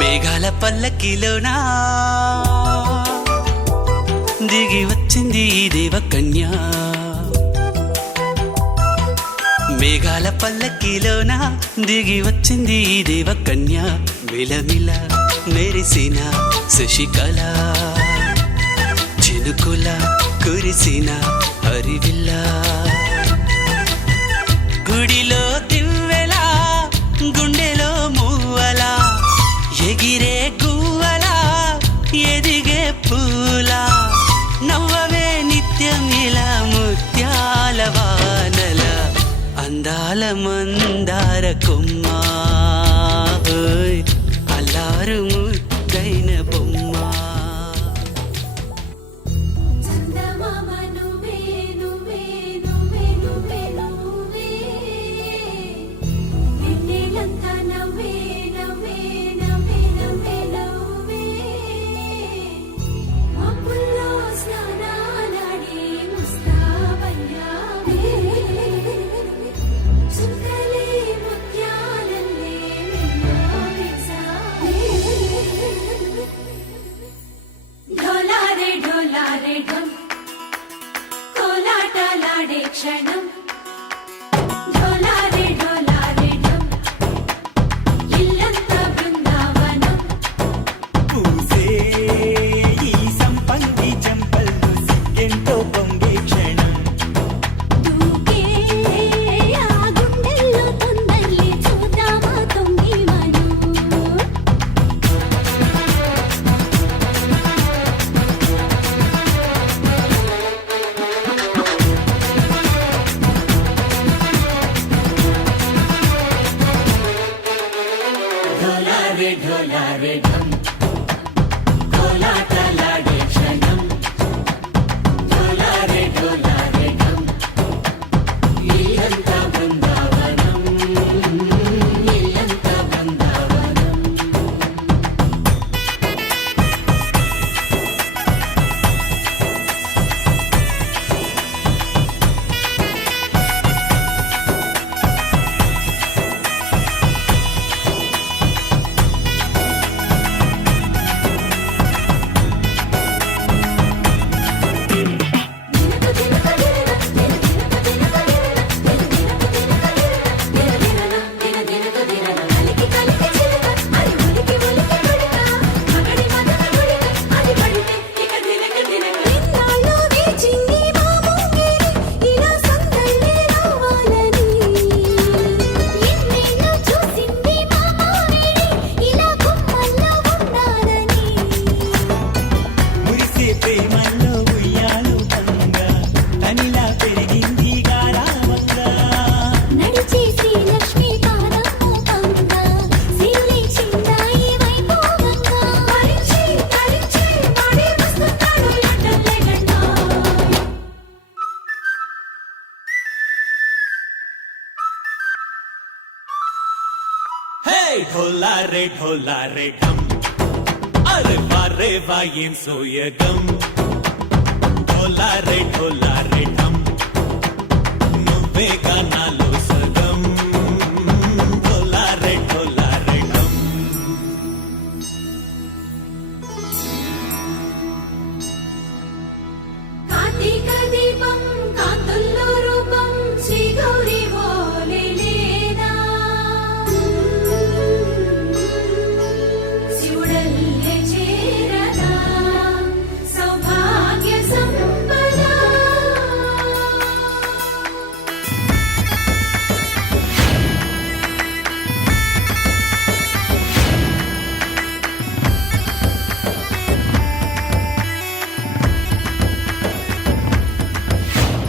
మేఘాల పల్లకిలోనా దిగి వచ్చింది ఈ దేవకన్య. మేఘాల పల్లకిలోనా దిగి వచ్చింది ఈ దేవకన్య. మిలమిల మెరిసిన శశికళ, చినుకుల కురిసిన హరివిల్ల, గుడిలో దివ్వెలా గుండెలో మూవలా, ఎగిరే గువ్వలా ఎదిగే పూలా, నవ్వవే నిత్యం ఇలా ముత్యాల వానల, అందాల మందార కొమ్మ, అల్లారు ముద్దైన బొమ్మ. క్షణం ढोलारे ढम कोलाटलाडे क्षणम ढोलारे ढम इल्लंत बृंदावनम इल्लंत बृंदावनम. ढोला रे ढम अरे वारे वायें सोयगम ढोला रे ढम నువ్వే గానాలో సగం ढोला रे ढम కార్తీక దీపం కాంతుల్లో రూపం శ్రీ గౌరీ ఓలేనా శివుడల్లే చేరదా సౌభాగ్య సంపద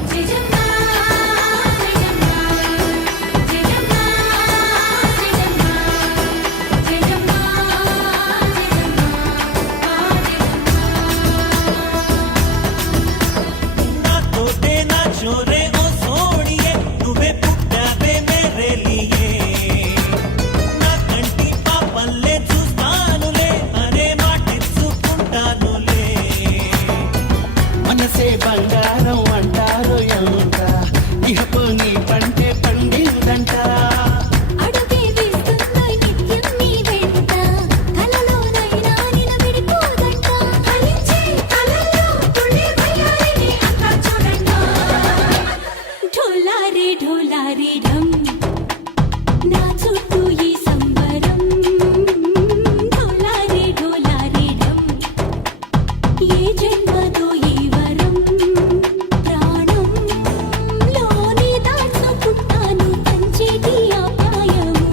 జయజమ్మ జయజమ్మ జయజమ్మ జయజమ్మ జయజమ్మ నా తోటే నా చోరే ఓ సోడియే నువ్వే పుట్టావే మేరే లియే నా కంటి పాపల్లే చూస్తానులే అనే మాటిచ్చుకుంటానులే మనసే బంగారం అంటారు ఎంత ఇహపు నీ పంటే పండిందంట అడుగే వేస్తున్నా నిత్యం నీ వెంట కలలోనైనా నిలబడిపోదంట ఫలించే కలలో తుళ్ళే వయ్యారిని అంతా చూడంట ఢోలా రే ఢమ్ నా చుట్టూ ఈ సంబరం ఢోలా రే ఢమ్ ఏ జన్మదో ఈ వరం ప్రాణంలోనే దాచుకుంటాను పంచేటి ఆప్యాయము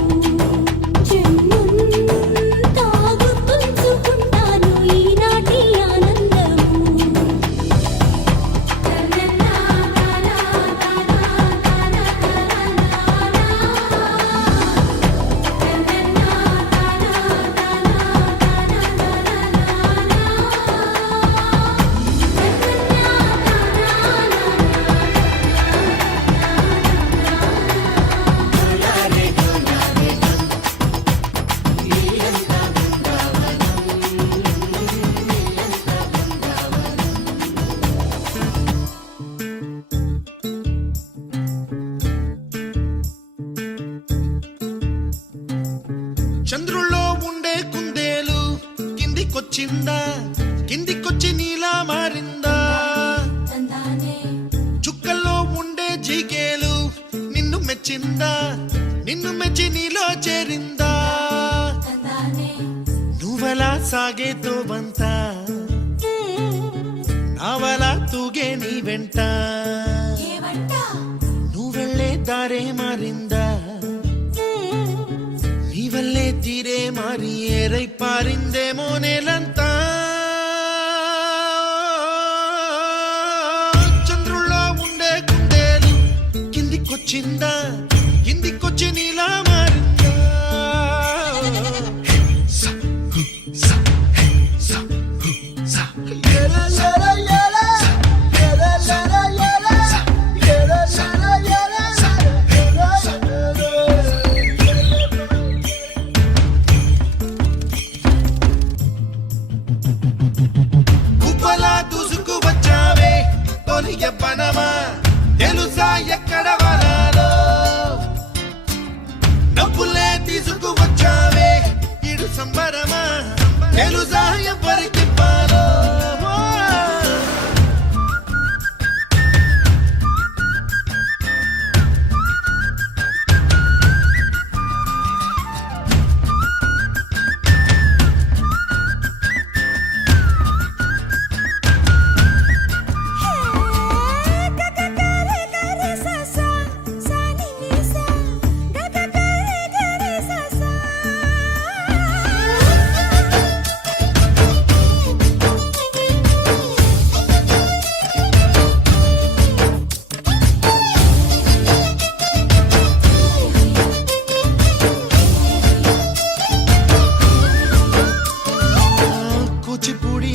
జన్మంతా గుర్తుంచుకుంటాను ఈనాటి ఆనందము చంద్రుల్లో ఉండే కుందేలు కిందికొచ్చిందా కిందికొచ్చి నీలా మారిందా తందానే చుక్కల్లో ఉండే జిగేలు నిన్ను మెచ్చిందా నిన్ను మెచ్చి నీలో చేరిందా తందానే నువ్వలా సాగేతో బంత నావలా తూగే నీ వెంట ఏవంట నువ్వెళ్ళే దారే మారిందా నీ వల్లే తీరే మారి ఏరై పారిందేమో నేలంతా చంద్రుల్లో ఉండే కుందేలు కిందికొచ్చిందా కిందికొచ్చి నీలా మారిందా స, హు, స, హే, స, హు, స. ఏల, ఏల, ఏల. ఏల, ఏల, ఏల. ఏల, ఏల, ఏల. ఏల, ఏల. గుబ్బలా దూసుకు వచ్చావే తొలి ఎవ్వనమా తెలుసా ఎక్కడ వరాలో డబ్బులే తీసుకు వచ్చావే ఇడు సంబరమా తెలుసా ఎవరికి పాలో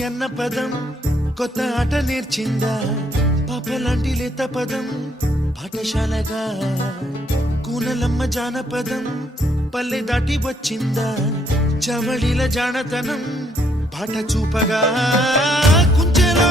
అన్న పదం కొత్త ఆట నేర్చిందా పాపలాంటి లేత పదం పాఠశాలగా కూనలమ్మ జానపదం పల్లె దాటి వచ్చిందా చవళిల జానతనం పాట చూపగా కుంచెలో